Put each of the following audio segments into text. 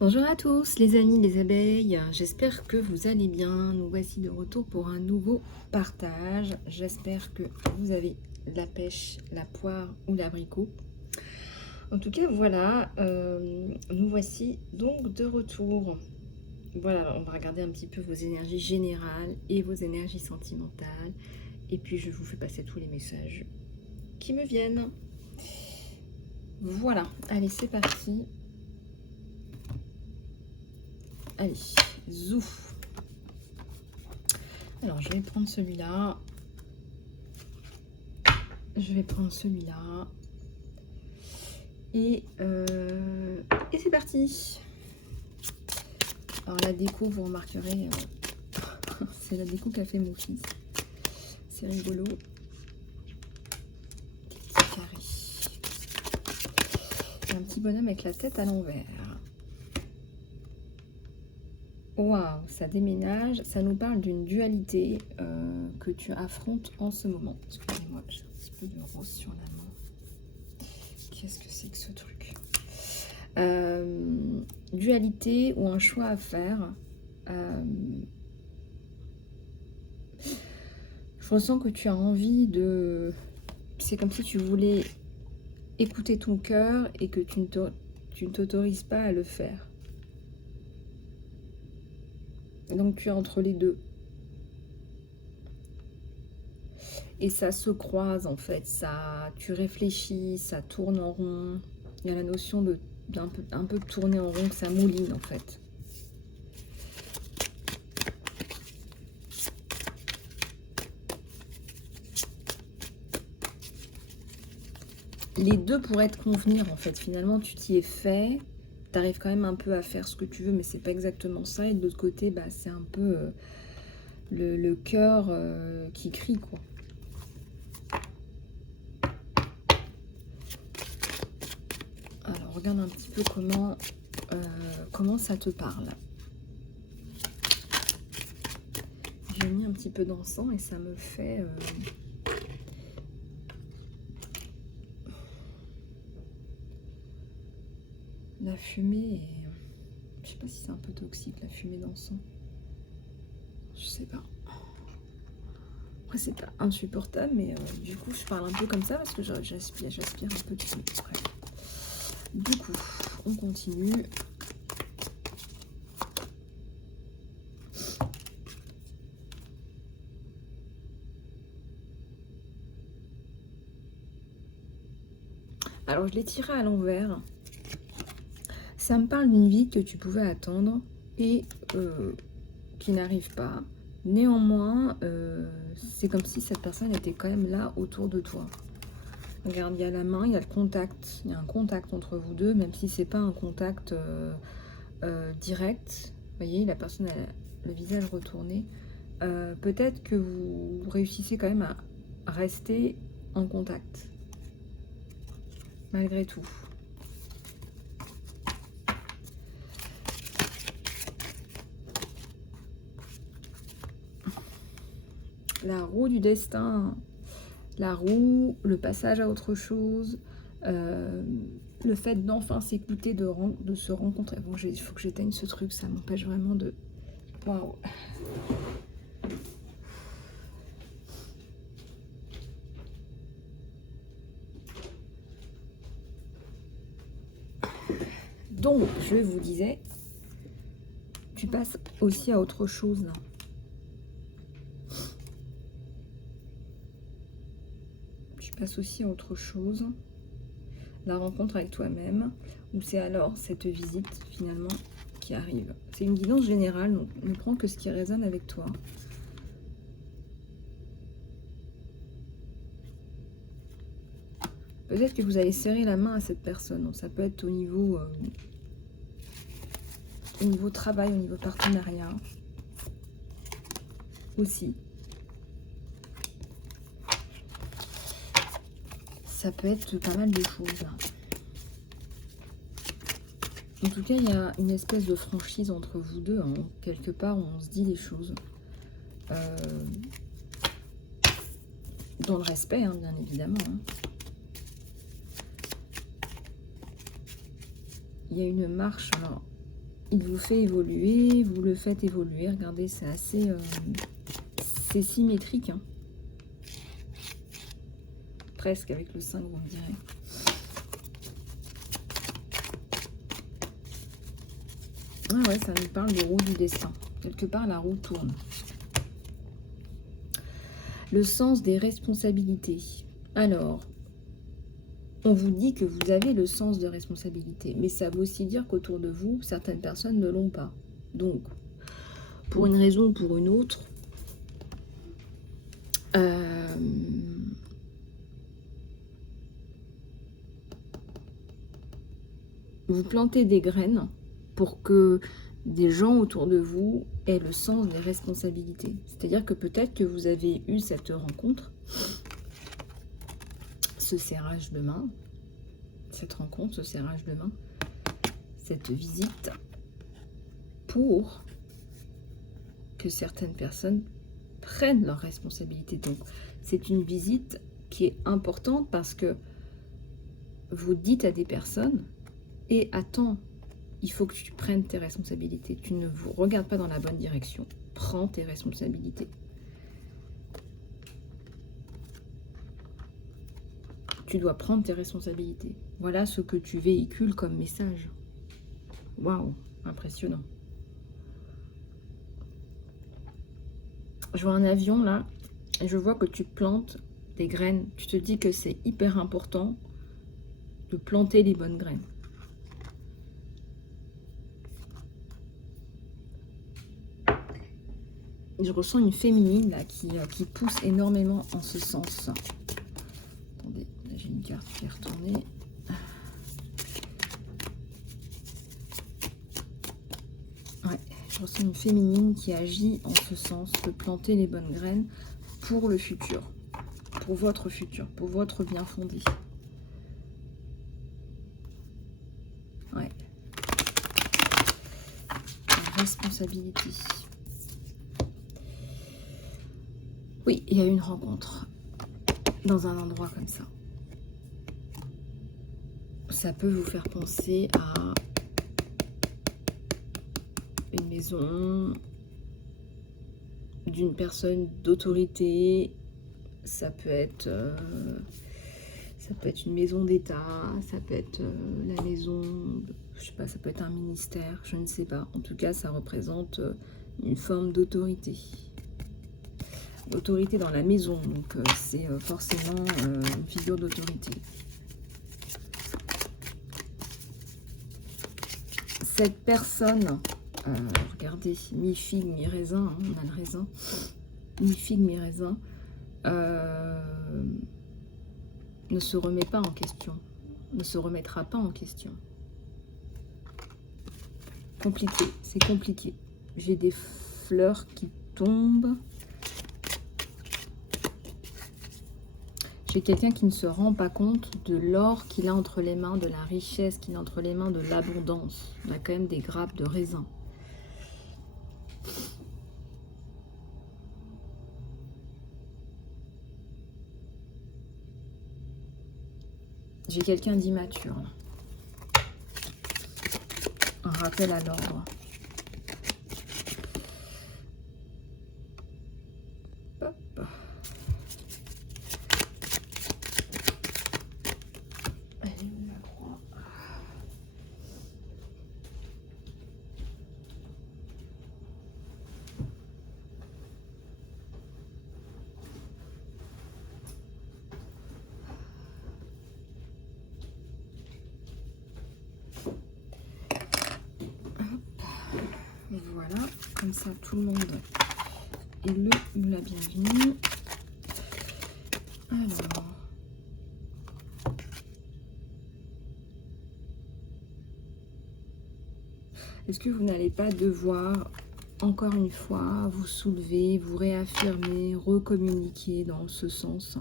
Bonjour à tous les amis les abeilles, j'espère que vous allez bien. Nous voici de retour pour un nouveau partage. J'espère que vous avez la pêche, la poire ou l'abricot. En tout cas voilà, nous voici donc de retour. Voilà, on va regarder un petit peu vos énergies générales et vos énergies sentimentales. Et puis je vous fais passer tous les messages qui me viennent. Voilà, allez c'est parti. Allez, zouf. Alors, je vais prendre celui-là. Je vais prendre celui-là. Et c'est parti. Alors, la déco, vous remarquerez, c'est la déco qu'a fait mon fils. C'est rigolo. Des petits carrés. Et un petit bonhomme avec la tête à l'envers. Waouh, ça déménage. Ça nous parle d'une dualité que tu affrontes en ce moment. Excusez-moi, j'ai un petit peu de rose sur la main. Qu'est-ce que c'est que ce truc? Dualité ou un choix à faire. Je ressens que tu as envie de... C'est comme si tu voulais écouter ton cœur et que tu ne t'autorises pas à le faire. Donc tu es entre les deux. Et ça se croise en fait. Tu réfléchis, ça tourne en rond. Il y a la notion d'un peu de tourner en rond, que ça mouline en fait. Les deux pourraient te convenir en fait. Finalement, tu t'y es fait. Tu arrives quand même un peu à faire ce que tu veux, mais c'est pas exactement ça. Et de l'autre côté, bah, c'est un peu le cœur qui crie, quoi. Alors, regarde un petit peu comment ça te parle. J'ai mis un petit peu d'encens et ça me fait... la fumée et... Je sais pas si c'est un peu toxique, la fumée d'encens. Je sais pas. Après, c'est pas insupportable, mais du coup, je parle un peu comme ça parce que j'aspire un peu dessus. Bref. Du coup, on continue. Alors, je l'ai tiré à l'envers. Ça me parle d'une vie que tu pouvais attendre et qui n'arrive pas. Néanmoins, c'est comme si cette personne était quand même là autour de toi. Regarde, il y a la main, il y a le contact. Il y a un contact entre vous deux, même si c'est pas un contact direct. Vous voyez, la personne a le visage retourné. Peut-être que vous réussissez quand même à rester en contact. Malgré tout. La roue du destin. La roue, le passage à autre chose. Le fait d'enfin s'écouter, de se rencontrer. Bon, il faut que j'éteigne ce truc, ça m'empêche vraiment de... Waouh. Donc, je vous disais, tu passes aussi à autre chose là. Tu passes aussi à autre chose. La rencontre avec toi-même, ou c'est alors cette visite finalement qui arrive. C'est une guidance générale, donc ne prends que ce qui résonne avec toi. Peut-être que vous allez serrer la main à cette personne. Donc ça peut être au niveau travail, au niveau partenariat aussi. Ça peut être pas mal de choses. En tout cas, il y a une espèce de franchise entre vous deux, hein. Quelque part où on se dit les choses. Dans le respect, hein, bien évidemment. Hein. Il y a une marche. Alors, il vous fait évoluer, vous le faites évoluer. Regardez, c'est assez... c'est symétrique, hein. Presque avec le 5, on dirait. Ah ouais, ça nous parle de roue du destin. Quelque part, la roue tourne. Le sens des responsabilités. Alors, on vous dit que vous avez le sens de responsabilité, mais ça veut aussi dire qu'autour de vous, certaines personnes ne l'ont pas. Donc, pour une raison ou pour une autre, vous plantez des graines pour que des gens autour de vous aient le sens des responsabilités. C'est-à-dire que peut-être que vous avez eu cette rencontre, ce serrage de main, cette rencontre, ce serrage de main, cette visite, pour que certaines personnes prennent leurs responsabilités. Donc, c'est une visite qui est importante parce que vous dites à des personnes, et attends, il faut que tu prennes tes responsabilités. Tu ne vous regardes pas dans la bonne direction. Prends tes responsabilités. Tu dois prendre tes responsabilités. Voilà ce que tu véhicules comme message. Waouh, impressionnant. Je vois un avion là, et je vois que tu plantes des graines. Tu te dis que c'est hyper important de planter les bonnes graines. Je ressens une féminine là qui pousse énormément en ce sens. Attendez, j'ai une carte qui est retournée. Ouais, je ressens une féminine qui agit en ce sens de planter les bonnes graines pour le futur, pour votre bien fondé. Ouais. La responsabilité. Oui, il y a une rencontre dans un endroit comme ça. Ça peut vous faire penser à une maison d'une personne d'autorité. Ça peut être une maison d'État, ça peut être la maison, je sais pas, ça peut être un ministère, je ne sais pas. En tout cas, ça représente une forme d'autorité. Autorité dans la maison, donc c'est forcément une figure d'autorité. Cette personne, regardez, mi-figue, mi-raisin, hein, on a le raisin, mi-figue, mi-raisin, ne se remet pas en question, ne se remettra pas en question. Compliqué, c'est compliqué. J'ai des fleurs qui tombent. J'ai quelqu'un qui ne se rend pas compte de l'or qu'il a entre les mains, de la richesse qu'il a entre les mains, de l'abondance. On a quand même des grappes de raisin. J'ai quelqu'un d'immature. Un rappel à l'ordre. Voilà, comme ça tout le monde est la bienvenue. Alors, est-ce que vous n'allez pas devoir encore une fois vous soulever, vous réaffirmer, recommuniquer dans ce sens?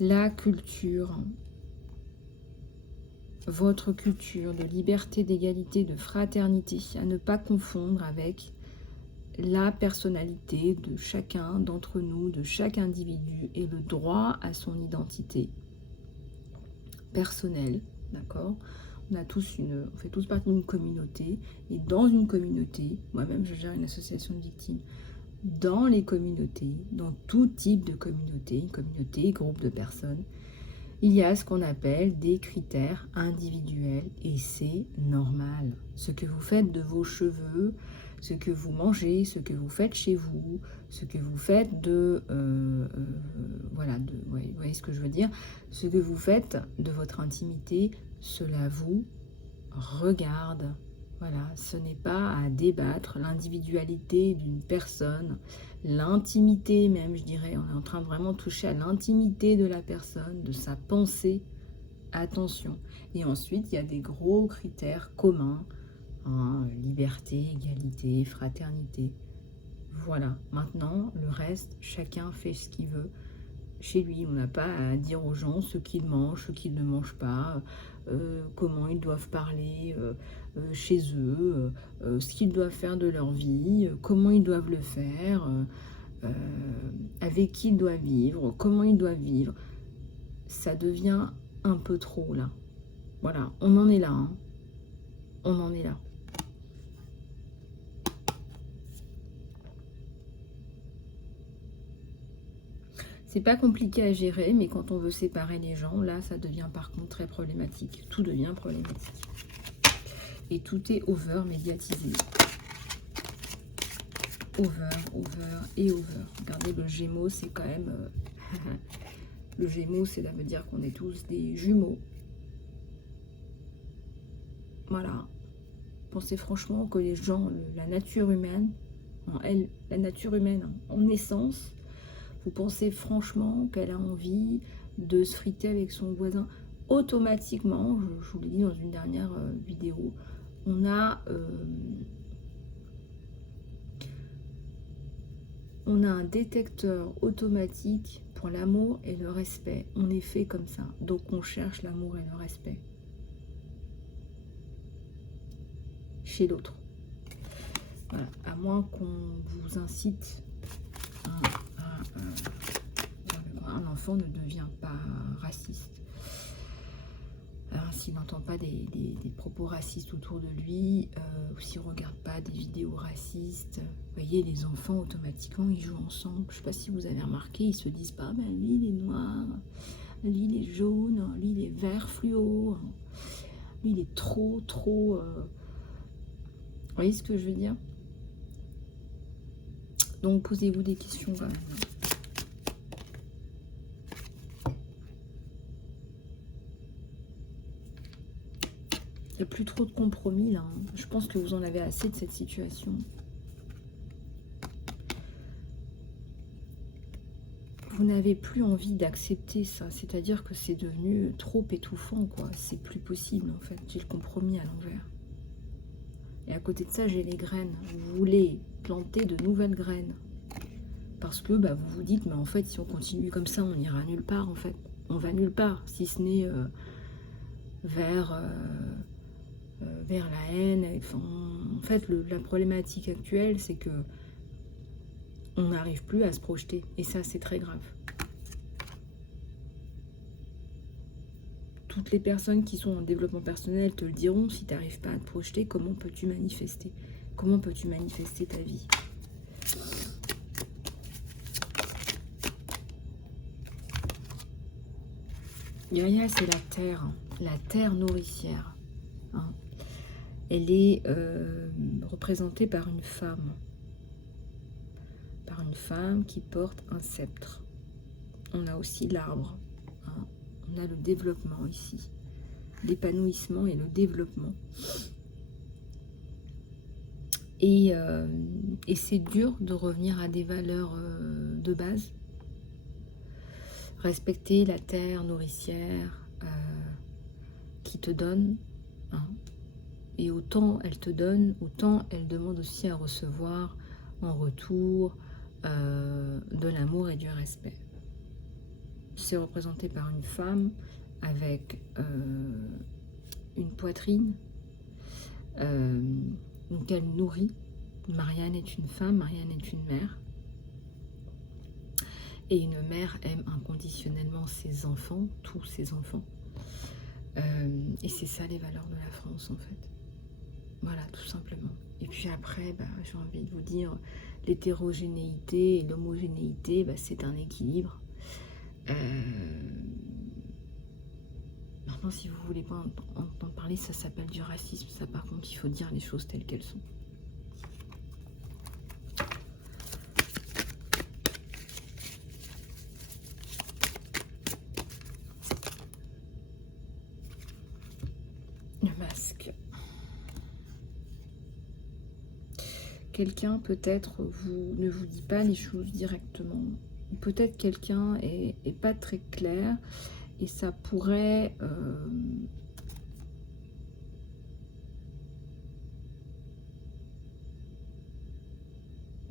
La culture, votre culture de liberté, d'égalité, de fraternité, à ne pas confondre avec la personnalité de chacun d'entre nous, de chaque individu, et le droit à son identité personnelle, d'accord? on fait tous partie d'une communauté. Et dans une communauté, moi-même je gère une association de victimes, dans les communautés, dans tout type de communauté, une communauté, groupe de personnes, il y a ce qu'on appelle des critères individuels et c'est normal. Ce que vous faites de vos cheveux, ce que vous mangez, ce que vous faites chez vous, ce que vous faites de... voilà, vous voyez ce que je veux dire? Ce que vous faites de votre intimité, cela vous regarde. Voilà, ce n'est pas à débattre l'individualité d'une personne, l'intimité même, je dirais. On est en train de vraiment toucher à l'intimité de la personne, de sa pensée. Attention. Et ensuite, il y a des gros critères communs. Hein, liberté, égalité, fraternité. Voilà. Maintenant, le reste, chacun fait ce qu'il veut. Chez lui, on n'a pas à dire aux gens ce qu'ils mangent, ce qu'ils ne mangent pas, comment ils doivent parler chez eux, ce qu'ils doivent faire de leur vie, comment ils doivent le faire, avec qui ils doivent vivre, comment ils doivent vivre. Ça devient un peu trop là. Voilà, on en est là. Hein. On en est là. C'est pas compliqué à gérer, mais quand on veut séparer les gens, là, ça devient par contre très problématique. Tout devient problématique. Et tout est over médiatisé. Over, over et over. Regardez, le Gémeaux, c'est quand même... le Gémeaux, ça veut dire qu'on est tous des jumeaux. Voilà. Pensez franchement que les gens, la nature humaine, la nature humaine en essence, vous pensez franchement qu'elle a envie de se friter avec son voisin automatiquement, je vous l'ai dit dans une dernière vidéo, on a un détecteur automatique pour l'amour et le respect. On est fait comme ça, donc on cherche l'amour et le respect chez l'autre. Voilà. À moins qu'on vous incite un enfant ne devient pas raciste. S'il n'entend pas des propos racistes autour de lui, ou s'il ne regarde pas des vidéos racistes, vous voyez, les enfants, automatiquement, ils jouent ensemble. Je ne sais pas si vous avez remarqué, ils ne se disent pas, ben, lui, il est noir, lui, il est jaune, lui, il est vert fluo, lui, il est trop... Vous voyez ce que je veux dire? Donc, posez-vous des questions quand même. Il n'y a plus trop de compromis là. Hein. Je pense que vous en avez assez de cette situation. Vous n'avez plus envie d'accepter ça. C'est-à-dire que c'est devenu trop étouffant, quoi. C'est plus possible, en fait. J'ai le compromis à l'envers. Et à côté de ça, j'ai les graines. Vous voulez planter de nouvelles graines. Parce que bah, vous vous dites, mais en fait, si on continue comme ça, on n'ira nulle part, en fait. On va nulle part, si ce n'est vers la haine. Enfin, en fait, la problématique actuelle, c'est que on n'arrive plus à se projeter. Et ça, c'est très grave. Toutes les personnes qui sont en développement personnel te le diront. Si tu n'arrives pas à te projeter, comment peux-tu manifester? Comment peux-tu manifester ta vie? Gaïa, c'est la terre nourricière. Hein. Elle est représentée par une femme. Par une femme qui porte un sceptre. On a aussi l'arbre. Hein. On a le développement ici. L'épanouissement et le développement. Et c'est dur de revenir à des valeurs de base. Respecter la terre nourricière qui te donne. Hein. Et autant elle te donne, autant elle demande aussi à recevoir en retour de l'amour et du respect. C'est représenté par une femme avec une poitrine. Donc elle nourrit. Marianne est une femme, Marianne est une mère. Et une mère aime inconditionnellement ses enfants, tous ses enfants. Et c'est ça les valeurs de la France en fait. Voilà, tout simplement. Et puis après, bah, j'ai envie de vous dire, l'hétérogénéité et l'homogénéité, bah, c'est un équilibre. Maintenant, si vous voulez pas entendre parler, ça s'appelle du racisme. Ça, par contre, il faut dire les choses telles qu'elles sont. Le masque. Quelqu'un, peut-être, ne vous dit pas les choses directement. Peut-être quelqu'un est pas très clair et ça pourrait...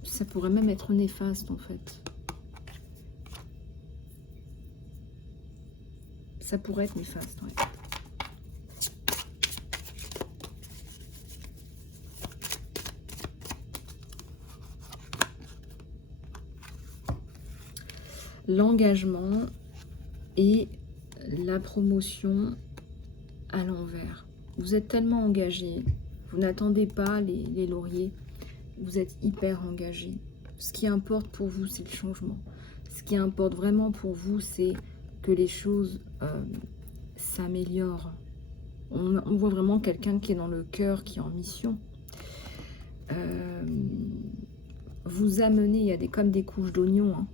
ça pourrait même être néfaste, en fait. Ça pourrait être néfaste, ouais. L'engagement et la promotion à l'envers. Vous êtes tellement engagé, vous n'attendez pas les lauriers, vous êtes hyper engagé. Ce qui importe pour vous, c'est le changement. Ce qui importe vraiment pour vous, c'est que les choses s'améliorent. On voit vraiment quelqu'un qui est dans le cœur, qui est en mission. Vous amenez, il y a comme des couches d'oignons, hein.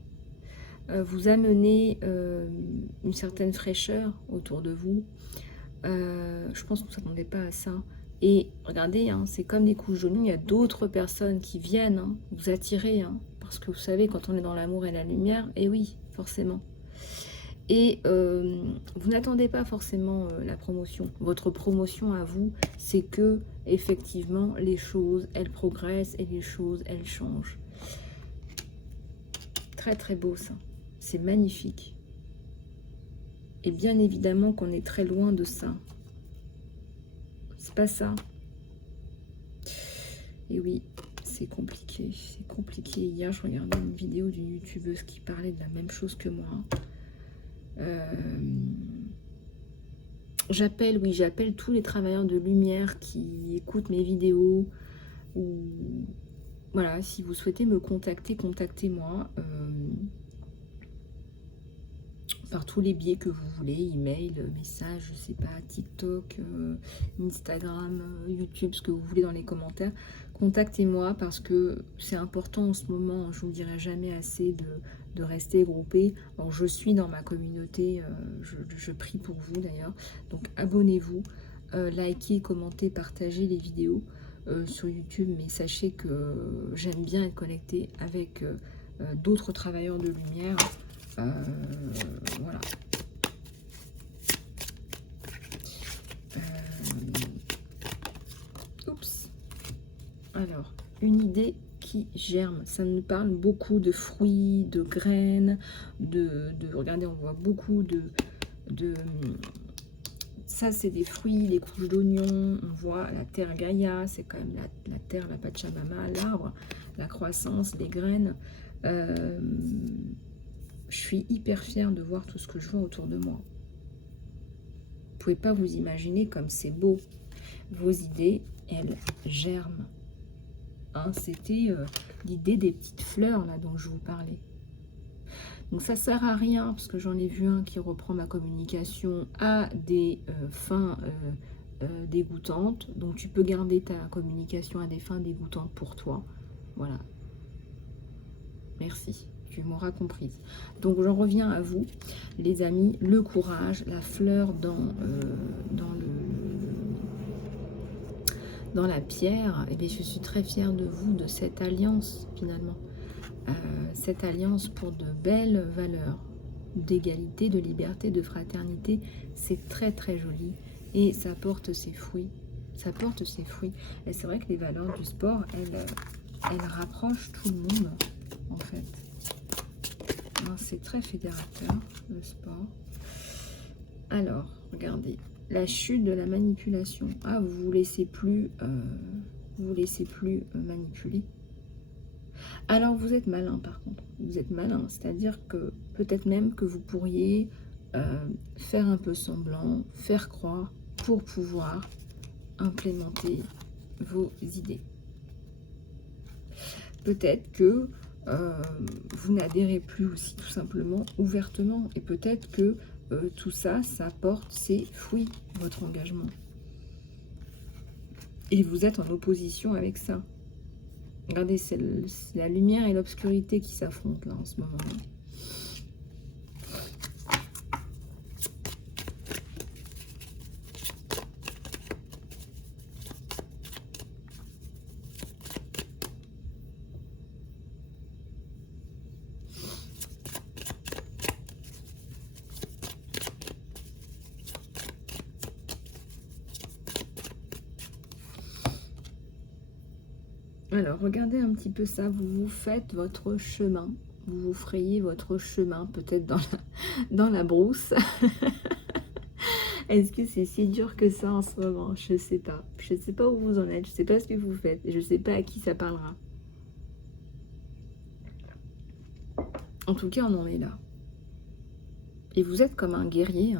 Vous amenez une certaine fraîcheur autour de vous. Je pense qu'on ne s'attendait pas à ça. Et regardez, hein, c'est comme des couches d'oignons, il y a d'autres personnes qui viennent hein, vous attirer. Hein, parce que vous savez, quand on est dans l'amour et la lumière, et oui, forcément. Et vous n'attendez pas forcément la promotion. Votre promotion à vous, c'est que, effectivement, les choses, elles progressent et les choses, elles changent. Très très beau ça. C'est magnifique. Et bien évidemment qu'on est très loin de ça. C'est pas ça. Et oui, c'est compliqué. C'est compliqué. Hier, je regardais une vidéo d'une youtubeuse qui parlait de la même chose que moi. J'appelle tous les travailleurs de lumière qui écoutent mes vidéos. Ou voilà, si vous souhaitez me contacter, contactez-moi. Par tous les biais que vous voulez, email, message, je sais pas, TikTok, Instagram, YouTube, ce que vous voulez dans les commentaires. Contactez-moi parce que c'est important en ce moment, je vous le dirai jamais assez de rester groupé. Alors je suis dans ma communauté, je prie pour vous d'ailleurs, donc abonnez-vous, likez, commentez, partagez les vidéos sur YouTube, mais sachez que j'aime bien être connectée avec d'autres travailleurs de lumière. Voilà. Oups. Alors, une idée qui germe. Ça nous parle beaucoup de fruits, de graines, regardez, on voit beaucoup de ça, c'est des fruits, les couches d'oignons. On voit la terre Gaïa, c'est quand même la terre, la Pachamama, l'arbre, la croissance, les graines. Je suis hyper fière de voir tout ce que je vois autour de moi. Vous ne pouvez pas vous imaginer comme c'est beau. Vos idées, elles germent. Hein, c'était l'idée des petites fleurs là dont je vous parlais. Donc ça sert à rien, parce que j'en ai vu un qui reprend ma communication à des fins dégoûtantes. Donc tu peux garder ta communication à des fins dégoûtantes pour toi. Voilà. Merci. Tu m'auras comprise. Donc j'en reviens à vous, les amis, le courage, la fleur dans la pierre. Et bien, je suis très fière de vous, de cette alliance finalement. Cette alliance pour de belles valeurs d'égalité, de liberté, de fraternité. C'est très très joli et ça porte ses fruits. Ça porte ses fruits. Et c'est vrai que les valeurs du sport, elles rapprochent tout le monde en fait. C'est très fédérateur, le sport. Alors, regardez. La chute de la manipulation. Ah, vous vous laissez plus manipuler. Alors, vous êtes malin, par contre. Vous êtes malin. C'est-à-dire que peut-être même que vous pourriez faire un peu semblant, faire croire pour pouvoir implémenter vos idées. Peut-être que vous n'adhérez plus aussi tout simplement ouvertement, et peut-être que tout ça, ça porte ses fruits, votre engagement. Et vous êtes en opposition avec ça. Regardez, c'est la lumière et l'obscurité qui s'affrontent là en ce moment. Alors, regardez un petit peu ça. Vous faites votre chemin. Vous vous frayez votre chemin, peut-être dans la brousse. Est-ce que c'est si dur que ça en ce moment? Je ne sais pas. Je ne sais pas où vous en êtes. Je ne sais pas ce que vous faites. Je ne sais pas à qui ça parlera. En tout cas, on en est là. Et vous êtes comme un guerrier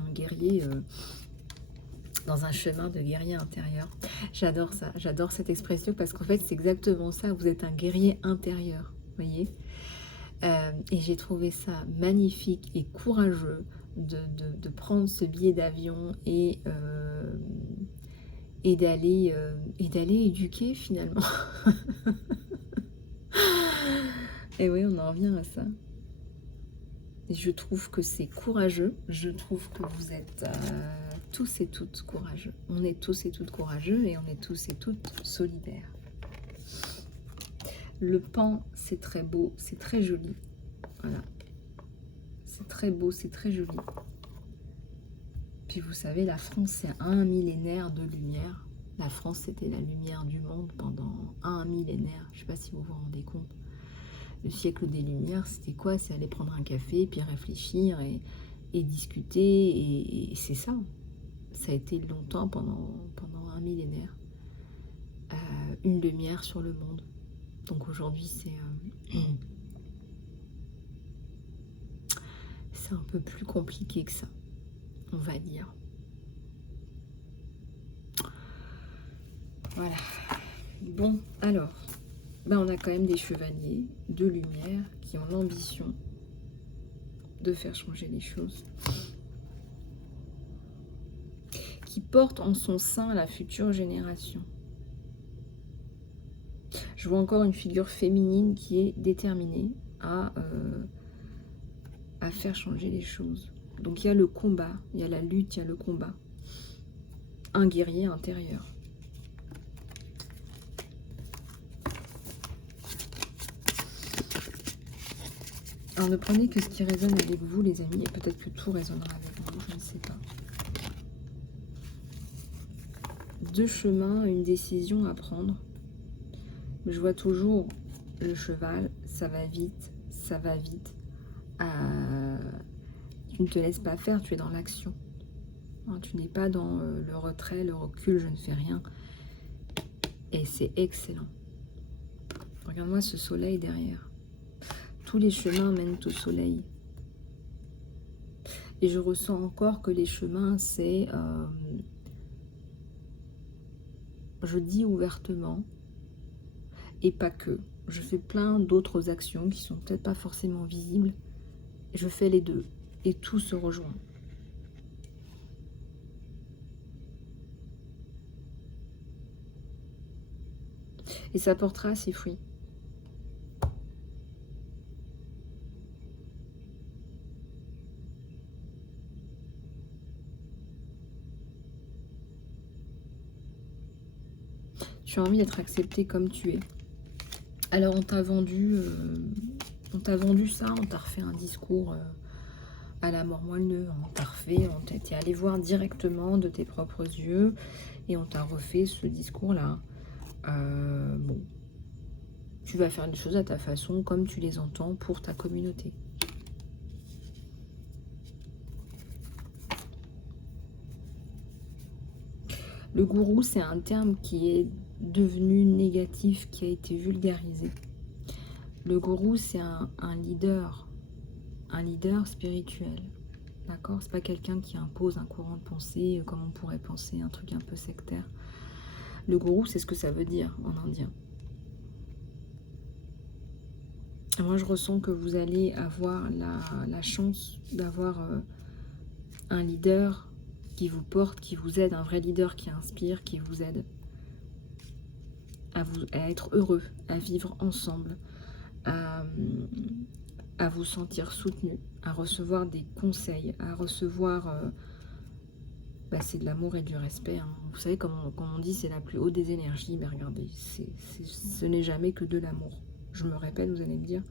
dans un chemin de guerrier intérieur. J'adore ça, j'adore cette expression parce qu'en fait c'est exactement ça, vous êtes un guerrier intérieur, voyez. Et j'ai trouvé ça magnifique et courageux de prendre ce billet d'avion et d'aller éduquer finalement. Et oui, on en revient à ça. Et je trouve que c'est courageux, je trouve que vous êtes tous et toutes courageux. On est tous et toutes courageux et on est tous et toutes solidaires. Le pan, c'est très beau, c'est très joli. Voilà. C'est très beau, c'est très joli. Puis vous savez, la France, c'est un millénaire de lumière. La France, c'était la lumière du monde pendant un millénaire. Je ne sais pas si vous vous rendez compte. Le siècle des Lumières, c'était quoi? C'est aller prendre un café, puis réfléchir et discuter. Et c'est ça. Ça a été longtemps, pendant un millénaire. Une lumière sur le monde. Donc aujourd'hui, c'est un peu plus compliqué que ça, on va dire. Voilà. Bon, alors, on a quand même des chevaliers de lumière qui ont l'ambition de faire changer les choses, qui portent en son sein la future génération. Je vois encore une figure féminine qui est déterminée à faire changer les choses. Donc il y a le combat, il y a la lutte, il y a le combat. Un guerrier intérieur. Alors ne prenez que ce qui résonne avec vous, les amis, et peut-être que tout résonnera avec vous, je ne sais pas. Deux chemins, une décision à prendre. Je vois toujours le cheval, ça va vite, ça va vite. Tu ne te laisses pas faire, tu es dans l'action. Tu n'es pas dans le retrait, le recul, je ne fais rien. Et c'est excellent. Regarde-moi ce soleil derrière. Tous les chemins mènent au soleil. Et je ressens encore que les chemins, c'est... je dis ouvertement, et pas que. Je fais plein d'autres actions qui sont peut-être pas forcément visibles. Je fais les deux. Et tout se rejoint. Et ça portera ses fruits. Tu as envie d'être accepté comme tu es. Alors on t'a vendu ça, on t'a refait un discours à la mort moelleux, on t'a refait, on t'es allé voir directement de tes propres yeux et on t'a refait ce discours-là. Bon, tu vas faire les choses à ta façon, comme tu les entends pour ta communauté. Le gourou, c'est un terme qui est devenu négatif, qui a été vulgarisé. Le gourou, c'est un leader spirituel. d'accord? C'est pas quelqu'un qui impose un courant de pensée, comme on pourrait penser, un truc un peu sectaire. Le gourou, c'est ce que ça veut dire en indien. Et moi, je ressens que vous allez avoir la chance d'avoir un leader qui vous porte, qui vous aide, un vrai leader qui inspire, qui vous aide à être heureux, à vivre ensemble, à vous sentir soutenu, à recevoir des conseils, à recevoir... c'est de l'amour et du respect. Hein. Vous savez, comme on dit, c'est la plus haute des énergies. Mais regardez, ce n'est jamais que de l'amour. Je me répète, vous allez me dire.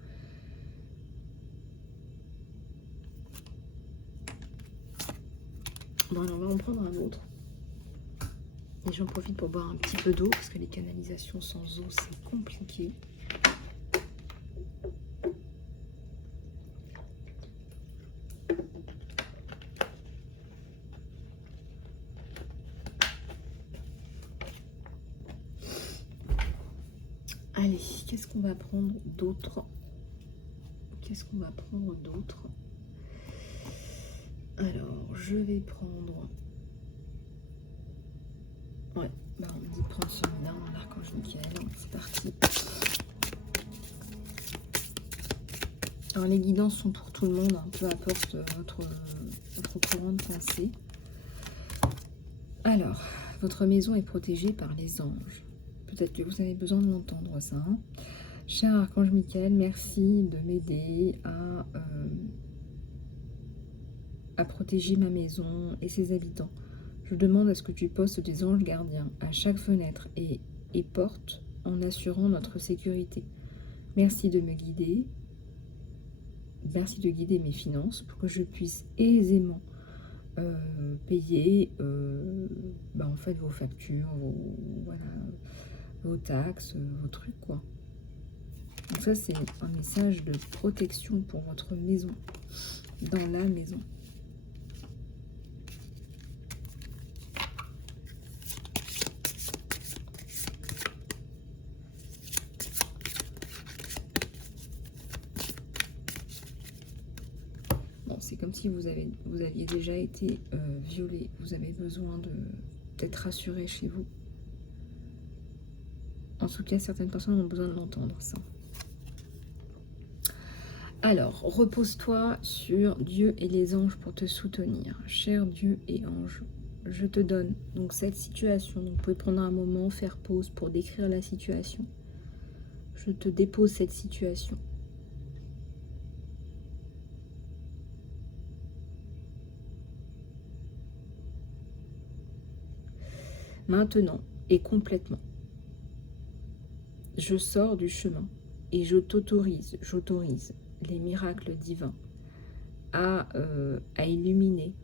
Bon, alors on va en prendre un autre. Et j'en profite pour boire un petit peu d'eau, parce que les canalisations sans eau, c'est compliqué. Allez, qu'est-ce qu'on va prendre d'autre? Qu'est-ce qu'on va prendre d'autre? Alors, je vais prendre... Ouais, on me dit de prendre celui-là, l'archange Michael. C'est parti. Alors, les guidances sont pour tout le monde, hein, peu importe votre courant de pensée. Alors, votre maison est protégée par les anges. Peut-être que vous avez besoin de l'entendre, ça. Hein. Cher archange Michael, merci de m'aider à protéger ma maison et ses habitants. Je demande à ce que tu postes des anges gardiens à chaque fenêtre et porte en assurant notre sécurité. Merci de me guider. Merci de guider mes finances pour que je puisse aisément payer en fait vos factures, vos taxes, vos trucs quoi. Donc ça c'est un message de protection pour votre maison, dans la maison. C'est comme si vous aviez déjà été violé. Vous avez besoin d'être rassuré chez vous. En tout cas, certaines personnes ont besoin de l'entendre, ça. Alors, repose-toi sur Dieu et les anges pour te soutenir. Cher Dieu et anges, je te donne donc cette situation. Donc, vous pouvez prendre un moment, faire pause pour décrire la situation. Je te dépose cette situation. Maintenant et complètement, je sors du chemin et j'autorise les miracles divins à illuminer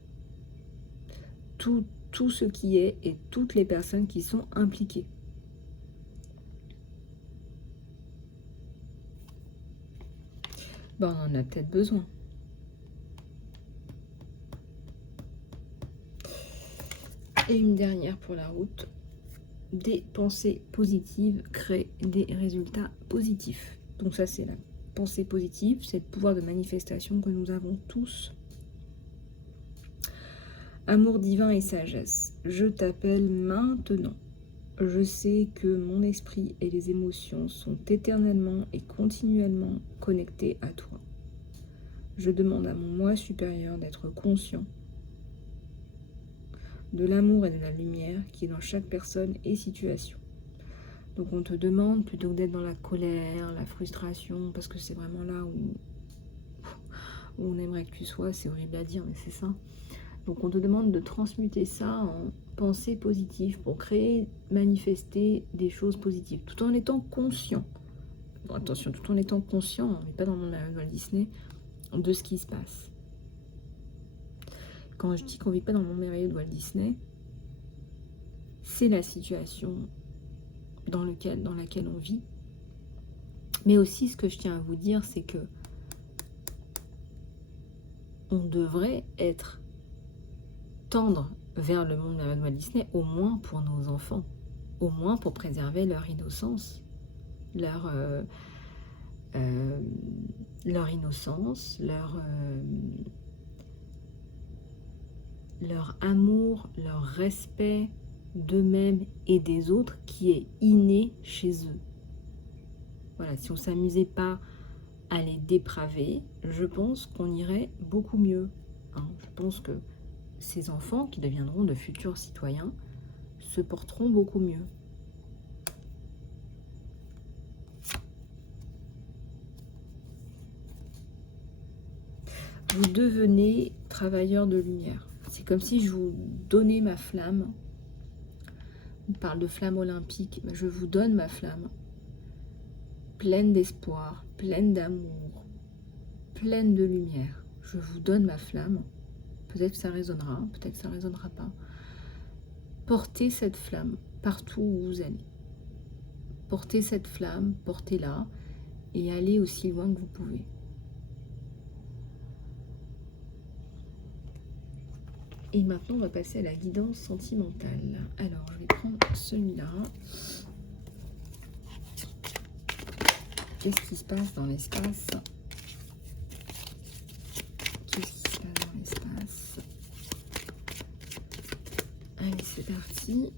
tout ce qui est et toutes les personnes qui sont impliquées. On en a peut-être besoin. Et une dernière pour la route. Des pensées positives créent des résultats positifs. Donc ça, c'est la pensée positive, c'est le pouvoir de manifestation que nous avons tous. Amour divin et sagesse, je t'appelle maintenant. Je sais que mon esprit et les émotions sont éternellement et continuellement connectés à toi. Je demande à mon moi supérieur d'être conscient de l'amour et de la lumière qui est dans chaque personne et situation. Donc on te demande, plutôt que d'être dans la colère, la frustration, parce que c'est vraiment là où on aimerait que tu sois, c'est horrible à dire, mais c'est ça. Donc on te demande de transmuter ça en pensée positive pour créer, manifester des choses positives, tout en étant conscient. Bon, attention, tout en étant conscient, on n'est pas dans le monde de Walt Disney, de ce qui se passe. Quand je dis qu'on ne vit pas dans le monde merveilleux de Walt Disney, c'est la situation dans laquelle on vit. Mais aussi, ce que je tiens à vous dire, c'est que on devrait être tendre vers le monde de Walt Disney, au moins pour nos enfants, au moins pour préserver leur innocence, leur innocence, leur amour, leur respect d'eux-mêmes et des autres qui est inné chez eux. Voilà, si on ne s'amusait pas à les dépraver, je pense qu'on irait beaucoup mieux. Hein. Je pense que ces enfants qui deviendront de futurs citoyens se porteront beaucoup mieux. Vous devenez travailleur de lumière. C'est comme si je vous donnais ma flamme. On parle de flamme olympique. Je vous donne ma flamme. Pleine d'espoir, pleine d'amour, pleine de lumière. Je vous donne ma flamme. Peut-être que ça résonnera, peut-être que ça ne résonnera pas. Portez cette flamme partout où vous allez. Portez cette flamme, portez-la et allez aussi loin que vous pouvez. Et maintenant, on va passer à la guidance sentimentale. Alors, je vais prendre celui-là. Qu'est-ce qui se passe dans l'espace? Qu'est-ce qui se passe dans l'espace? Allez, c'est parti.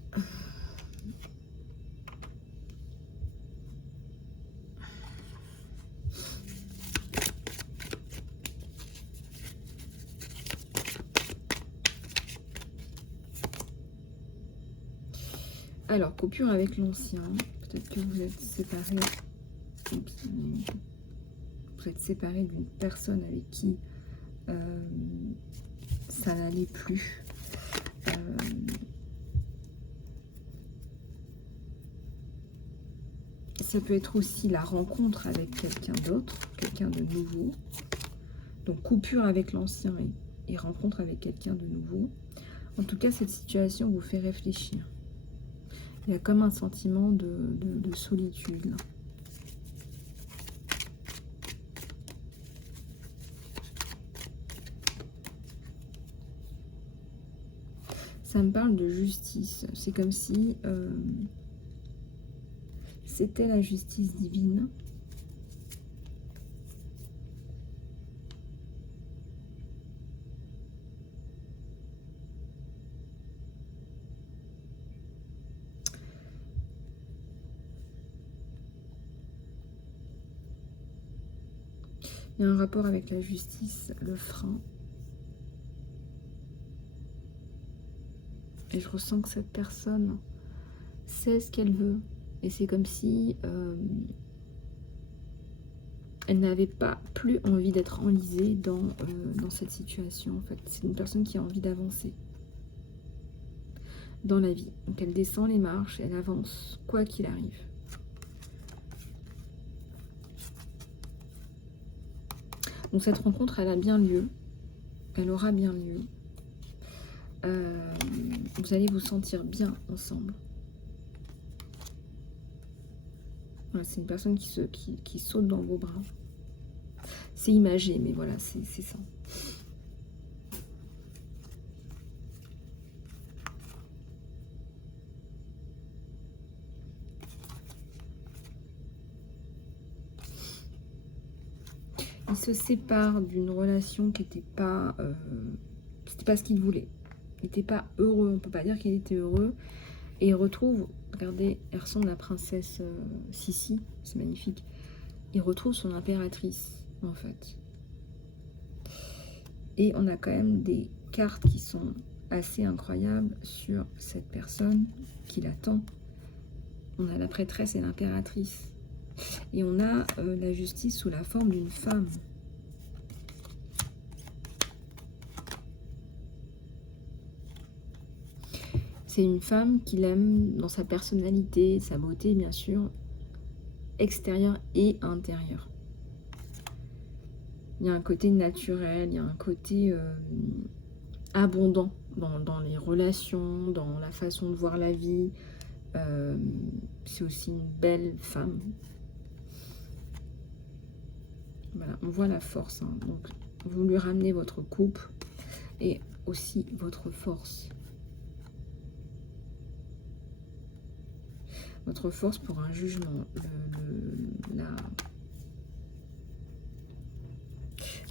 Alors, coupure avec l'ancien. Peut-être que vous êtes séparés. Vous êtes séparés d'une personne avec qui ça n'allait plus. Ça peut être aussi la rencontre avec quelqu'un d'autre, quelqu'un de nouveau. Donc, coupure avec l'ancien et rencontre avec quelqu'un de nouveau. En tout cas, cette situation vous fait réfléchir. Il y a comme un sentiment de solitude, là. Ça me parle de justice. C'est comme si c'était la justice divine. Il y a un rapport avec la justice, le frein. Et je ressens que cette personne sait ce qu'elle veut. Et c'est comme si elle n'avait pas plus envie d'être enlisée dans cette situation. En fait, c'est une personne qui a envie d'avancer dans la vie. Donc elle descend les marches, elle avance, quoi qu'il arrive. Donc cette rencontre, elle a bien lieu. Elle aura bien lieu. Vous allez vous sentir bien ensemble. Voilà, c'est une personne qui saute dans vos bras. C'est imagé, mais voilà, c'est ça. Il se sépare d'une relation qui n'était pas, c'était pas ce qu'il voulait. Il n'était pas heureux, on ne peut pas dire qu'il était heureux. Et il retrouve, regardez, elle ressemble à la princesse Sissi, c'est magnifique. Il retrouve son impératrice, en fait. Et on a quand même des cartes qui sont assez incroyables sur cette personne qui l'attend. On a la prêtresse et l'impératrice. Et on a la justice sous la forme d'une femme. C'est une femme qu'il aime dans sa personnalité, sa beauté, bien sûr, extérieure et intérieure. Il y a un côté naturel, il y a un côté abondant dans les relations, dans la façon de voir la vie. C'est aussi une belle femme. Voilà, on voit la force. Hein. Donc, vous lui ramenez votre coupe et aussi votre force. Votre force pour un jugement.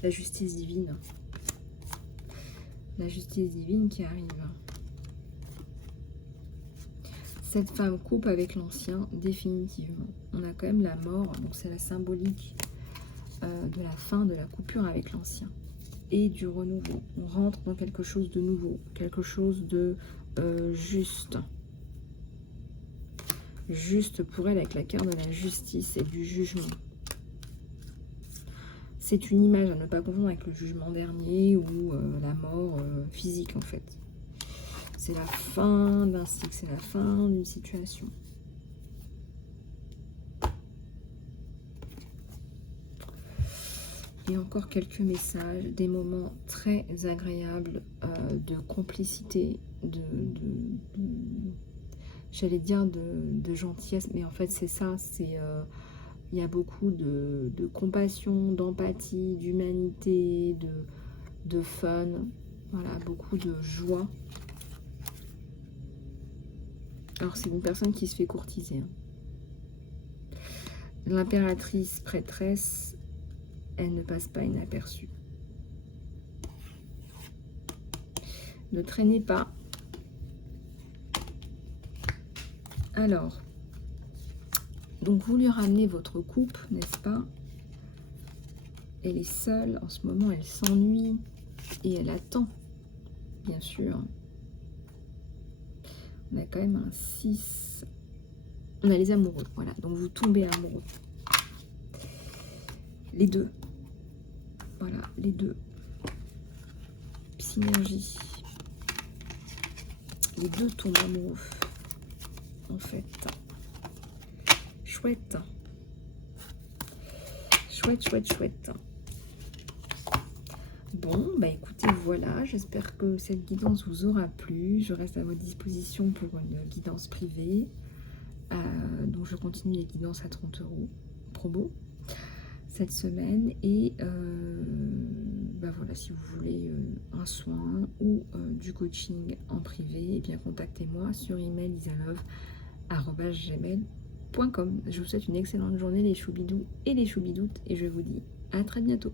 La justice divine. La justice divine qui arrive. Cette femme coupe avec l'ancien, définitivement. On a quand même la mort, donc c'est la symbolique de la fin, de la coupure avec l'ancien. Et du renouveau. On rentre dans quelque chose de nouveau, quelque chose de juste. Juste pour elle avec la carte de la justice et du jugement. C'est une image à ne pas confondre avec le jugement dernier ou la mort physique en fait. C'est la fin d'un cycle, c'est la fin d'une situation. Et encore quelques messages, des moments très agréables de complicité, j'allais dire de gentillesse, mais en fait c'est ça, c'est il y a beaucoup de compassion, d'empathie, d'humanité, de fun, voilà, beaucoup de joie. Alors c'est une personne qui se fait courtiser. Hein. L'impératrice prêtresse, elle ne passe pas inaperçue. Ne traînez pas. Alors, donc vous lui ramenez votre coupe, n'est-ce pas? Elle est seule, en ce moment elle s'ennuie et elle attend, bien sûr. On a quand même un 6. On a les amoureux, voilà, donc vous tombez amoureux. Les deux. Voilà, les deux. Synergie. Les deux tombent amoureux, en fait. Chouette. Chouette, chouette, chouette. Bon, bah écoutez, voilà, j'espère que cette guidance vous aura plu. Je reste à votre disposition pour une guidance privée. Donc je continue les guidances à 30 € promo cette semaine. Et bah voilà, si vous voulez un soin ou du coaching en privé, eh bien contactez-moi sur email isalove@gmail.com. Je vous souhaite une excellente journée les choubidous et les choubidoutes et je vous dis à très bientôt.